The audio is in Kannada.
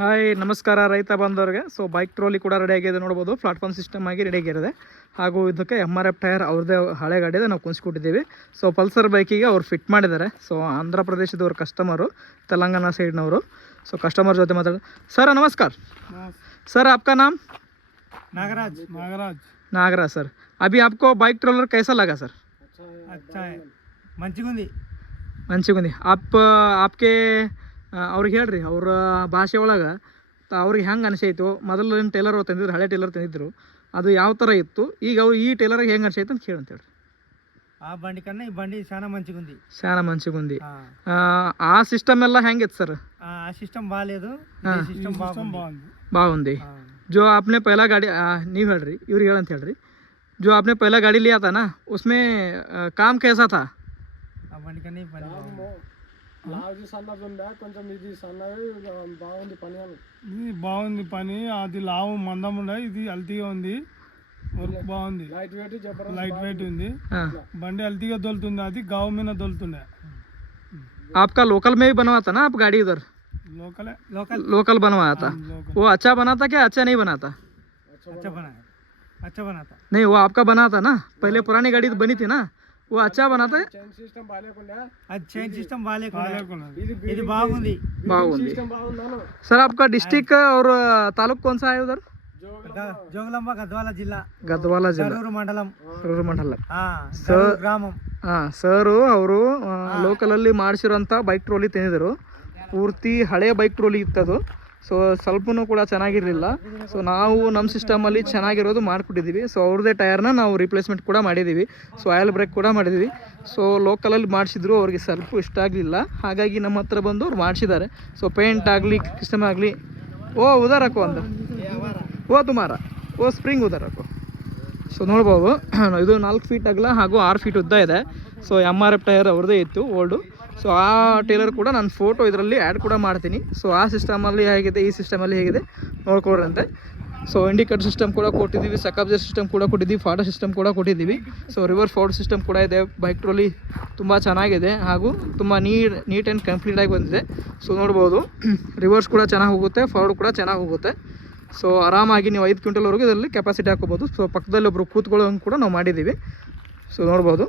ಹಾಯ್ ನಮಸ್ಕಾರ ರೈತ ಬಂದವರಿಗೆ. ಸೊ ಬೈಕ್ ಟ್ರಾಲಿ ಕೂಡ ರೆಡಿಯಾಗಿದೆ ನೋಡ್ಬೋದು. ಪ್ಲಾಟ್ಫಾರ್ಮ್ ಸಿಸ್ಟಮ್ ಆಗಿ ರೆಡಿಯಾಗಿರುತ್ತೆ. ಹಾಗೂ ಇದಕ್ಕೆ MRF ಟೈರ್ ಅವ್ರದ್ದೇ ಹಳೆ ಗಾಡಿದೆ ನಾವು ಕುಣಿಸ್ಕೊಟ್ಟಿದ್ದೀವಿ. ಸೊ ಪಲ್ಸರ್ ಬೈಕಿಗೆ ಅವ್ರು ಫಿಟ್ ಮಾಡಿದ್ದಾರೆ. ಸೊ ಆಂಧ್ರ ಪ್ರದೇಶದವ್ರ ಕಸ್ಟಮರು, ತೆಲಂಗಾಣ ಸೈಡ್ನವರು. ಸೊ ಕಸ್ಟಮರ್ ಜೊತೆ ಮಾತಾಡೋದು. ಸರ್ ನಮಸ್ಕಾರ. सर आपका नाम? नागराज नागराज सर, अभी आपको बाइक ट्रोलर कैसा लगा सर? अच्छा है, मंचिगुंदी ಮಂಚಿಗುಂದಿ. आपके ಅವ್ರಿಗೆ ಹೇಳ್ರಿ ಅವ್ರ ಭಾಷೆ ಒಳಗೆ ಅವ್ರಿಗೆ ಹೆಂಗೆ ಅನಿಸೈತು? ಮೊದಲು ನಿಮ್ಮ ಟೇಲರ್ ತಂದಿದ್ರು, ಹಳೆ ಟೇಲರ್ ತಂದಿದ್ರು, ಅದು ಯಾವ ಥರ ಇತ್ತು, ಈಗ ಅವ್ರು ಈ ಟೇಲರ್ಗೆ ಹೆಂಗೆ ಅನಿಸೈತೆ ಅಂತ ಕೇಳಿ ಅಂತೇಳಿ. ಆ ಬಂಡಿ ಕన్నా ಈ ಬಂಡಿ చాలా మంచిగుంది. చాలా మంచిగుంది. ఆ సిస్టమ్ ಎಲ್ಲ ಹೆಂಗಿತ್ತು ಸರ್? ఆ సిస్టమ్ బాలేదు, ఈ సిస్టమ్ ಬಾಗುಂದಿ. जो आपने पहला गाड़ी ನೀವು ಹೇಳ್ರಿ, ಇವ್ರಿಗೆ ಹೇಳಂತ ಹೇಳ್ರಿ. जो आपने पहला गाड़ी लिया था ना, उसमें काम कैसा था? ఆ బండి కన్నా ఈ బండి లావు సన్నది ఉందా, కొంచెం ఇది సన్నది బాగుంది పని. బాగుంది పని, అది లావు మందం ఉండే, ఇది అల్తీగా ఉంది, వర్క్ బాగుంది, లైట్ వెయిట్ ఉంది. బండి అల్తీగా దొలుతుంది, అది గావు మీద దొలుతుండే. आपका लोकल में भी बनवा था ना आप गाड़ी उधर? लोकल बनवाया था. वो अच्छा बना था क्या अच्छा नहीं बना था? अच्छा बना था. नहीं, वो आपका बना था ना, पहले पुरानी गाड़ी बनी थी ना, वो अच्छा बना था. చైన్ సిస్టమ్ బాలేకుండా ఇది బాగుంది. सर आपका डिस्ट्रिक्ट और तालुक कौन सा है उधर? జోగులాంబ గద్వాల జిల్లా, गदवाला जिला, కరూరు మండలం, ಕರೂರು ಮಂಡಲ. కరూరు గ్రామం. ಸರ್ ಅವರು ಲೋಕಲಲ್ಲಿ ಮಾಡಿಸಿರೋಂಥ ಬೈಕ್ ಟ್ರೋಲಿ ತಂದಿದ್ರು. ಪೂರ್ತಿ ಹಳೆಯ ಬೈಕ್ ಟ್ರೋಲಿ ಇತ್ತದು. ಸೊ ಸ್ವಲ್ಪನೂ ಕೂಡ ಚೆನ್ನಾಗಿರಲಿಲ್ಲ. ಸೊ ನಾವು ನಮ್ಮ ಸಿಸ್ಟಮಲ್ಲಿ ಚೆನ್ನಾಗಿರೋದು ಮಾಡಿಕೊಟ್ಟಿದ್ದೀವಿ. ಸೊ ಅವ್ರದ್ದೇ ಟೈರ್ನ ನಾವು ರಿಪ್ಲೇಸ್ಮೆಂಟ್ ಕೂಡ ಮಾಡಿದ್ದೀವಿ. ಸೊ ಆಯಿಲ್ ಬ್ರೇಕ್ ಕೂಡ ಮಾಡಿದ್ದೀವಿ. ಸೊ ಲೋಕಲಲ್ಲಿ ಮಾಡಿಸಿದ್ರು, ಅವ್ರಿಗೆ ಸ್ವಲ್ಪ ಇಷ್ಟ ಆಗಲಿಲ್ಲ, ಹಾಗಾಗಿ ನಮ್ಮ ಹತ್ರ ಬಂದು ಅವ್ರು ಮಾಡಿಸಿದ್ದಾರೆ. ಸೊ ಪೇಂಟ್ ಆಗಲಿ, ಸಿಸ್ಟಮ್ ಆಗಲಿ, ಓ ಉದಾರ ಹಾಕೋ ಅಂದ, ಓ ತುಮಾರ, ಓ ಸ್ಪ್ರಿಂಗ್ ಉದಾರ ಹಾಕೋ. ಸೊ ನೋಡ್ಬೋದು, ಇದು 4 ಫೀಟ್ ಅಗಲ ಹಾಗೂ 6 ಫೀಟ್ ಉದ್ದ ಇದೆ. ಸೊ MRF ಟೈರ್ ಅವ್ರದ್ದೇ ಇತ್ತು ಓಲ್ಡು. ಸೊ ಆ ಟೇಲರ್ ಕೂಡ ನಾನು ಫೋಟೋ ಇದರಲ್ಲಿ ಆ್ಯಡ್ ಕೂಡ ಮಾಡ್ತೀನಿ. ಸೊ ಆ ಸಿಸ್ಟಮಲ್ಲಿ ಹೇಗಿದೆ, ಈ ಸಿಸ್ಟಮಲ್ಲಿ ಹೇಗಿದೆ ನೋಡ್ಕೊಡ್ರಂತೆ. ಸೊ ಇಂಡಿಕೇಟರ್ ಸಿಸ್ಟಮ್ ಕೂಡ ಕೊಟ್ಟಿದ್ದೀವಿ, ಸಕಾಬ್ಜರ್ ಸಿಸ್ಟಮ್ ಕೂಡ ಕೊಟ್ಟಿದ್ದೀವಿ, ಫಾಟೋ ಸಿಸ್ಟಮ್ ಕೂಡ ಕೊಟ್ಟಿದ್ದೀವಿ. ಸೊ ರಿವರ್ಸ್ ಫಾರ್ವರ್ಡ್ ಸಿಸ್ಟಮ್ ಕೂಡ ಇದೆ. ಬೈಕ್ ಟ್ರೋಲಿ ತುಂಬ ಚೆನ್ನಾಗಿದೆ ಹಾಗೂ ತುಂಬ ನೀಟ್ ಆ್ಯಂಡ್ ಕಂಪ್ಲೀಟಾಗಿ ಬಂದಿದೆ. ಸೊ ನೋಡ್ಬೋದು, ರಿವರ್ಸ್ ಕೂಡ ಚೆನ್ನಾಗಿ ಹೋಗುತ್ತೆ, ಫಾರ್ವರ್ಡ್ ಕೂಡ ಚೆನ್ನಾಗಿ ಹೋಗುತ್ತೆ. ಸೊ ಆರಾಮಾಗಿ ನೀವು 5 ಕ್ವಿಂಟಲ್ವರೆಗೂ ಇದರಲ್ಲಿ ಕೆಪಾಸಿಟಿ ಹಾಕೋಬೋದು. ಸೊ ಪಕ್ಕದಲ್ಲಿ ಒಬ್ಬರು ಕೂತ್ಕೊಳ್ಳೋಂಗೆ ಕೂಡ ನಾವು ಮಾಡಿದ್ದೀವಿ. ಸೊ ನೋಡ್ಬೋದು.